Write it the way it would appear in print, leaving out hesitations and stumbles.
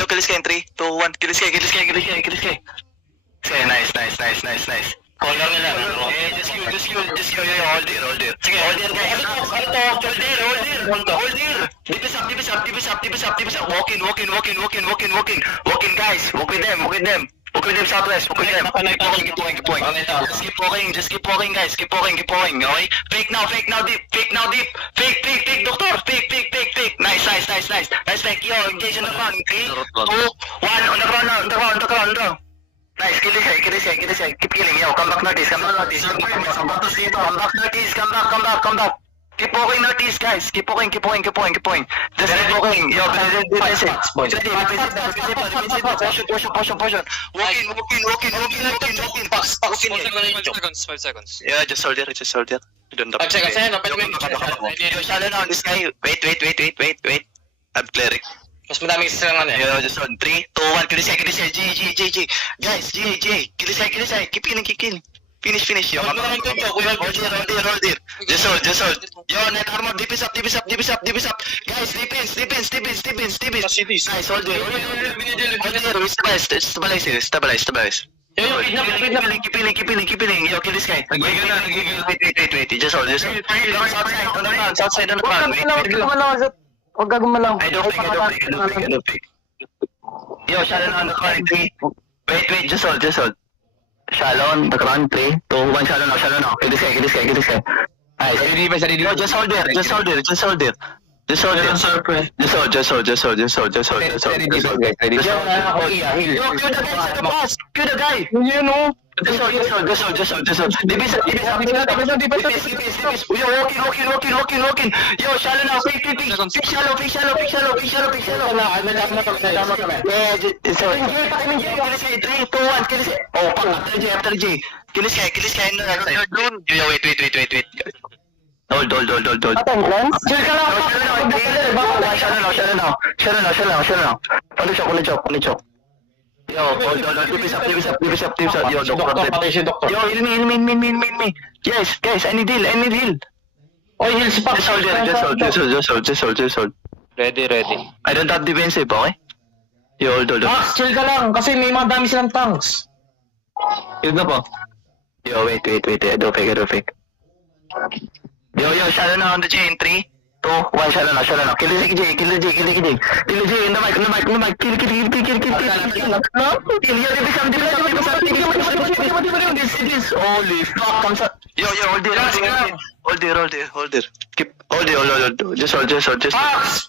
Yo, kilis kayo in 3, 2, 1. Kilis kayo. Sige, nice. Color nila. Just Q. Yo, hold here. Sige, hold here, guys. Hold here. Dip is up. Walk in, guys. Walk with them. Walk with them, Southwest. Keep walking. Just keep walking, guys. Keep walking. Okay? Fake now, deep. Fake, doctor. Fake. Nice. Nice fake. Yo, engage in the front. 3, 2, 1. On the ground. Nice, kilis kayo. Keep killing. Yo, come back northeast. Come back. Come back. Keep walking northeast, guys. Keep walking. Just keep walking. Yo, defensive. Push. Walking. 5 seconds. Yeah, just hold here. Don't 5 seconds, open wing. Yo, shallow now, this guy. Wait. I'm clearing. Mas madaming silang ano eh. Yo, just on 3, 2, 1. Kilis kayo. G. Guys, G. Kilis kayo. Keep killing. Finish. Yo, Hold hold here. Just hold. Yo, net armor. Deep is up. Guys, defense. Nice, hold here. Stabilize. Yo, wait na. Keep killing. Yo, kilis kayo. Wait. Just hold. Outside on the ground. Huwag ka gumalaw. I don't think. Yo, shallow on the ground, 3. Wait, just hold. Shallow on the ground, 3, 2, 1, shallow now. Kilis kayo. Nice. Yo, just hold there. Just hold there. Just hold. Kill the guy. Yun o. Just hold. Dibis. Yo, walking. Yo, shallow now. Fake shallow. Nadama kami. Yeah, so, kilis kayo, 3, 2, 1, kilis kayo. Oh, after J. Kilis kayo na. Yo, wait. Hold. Attendance? Chill ka lang. Shallow now. Pali chok. Yo, hold. Dip up. Yo, Doktor, pati si Doktor. Yo, heal me. Yes, guys, I need heal. Oy, heal si Pac. Just hold. Ready. I don't have defensive, okay? Yo, hold. Max, chill ka lang kasi may mga dami silang tanks. Yun na po. Yo, wait. I do fake. Yo, shallow na on the J in 3, 2, 1, shallow na. Kill the J. Kill the J in the mic. Kill. This. Holy fuck, I'm sorry. Yo, hold there. Hold there. Keep, hold there. Just hold. Max!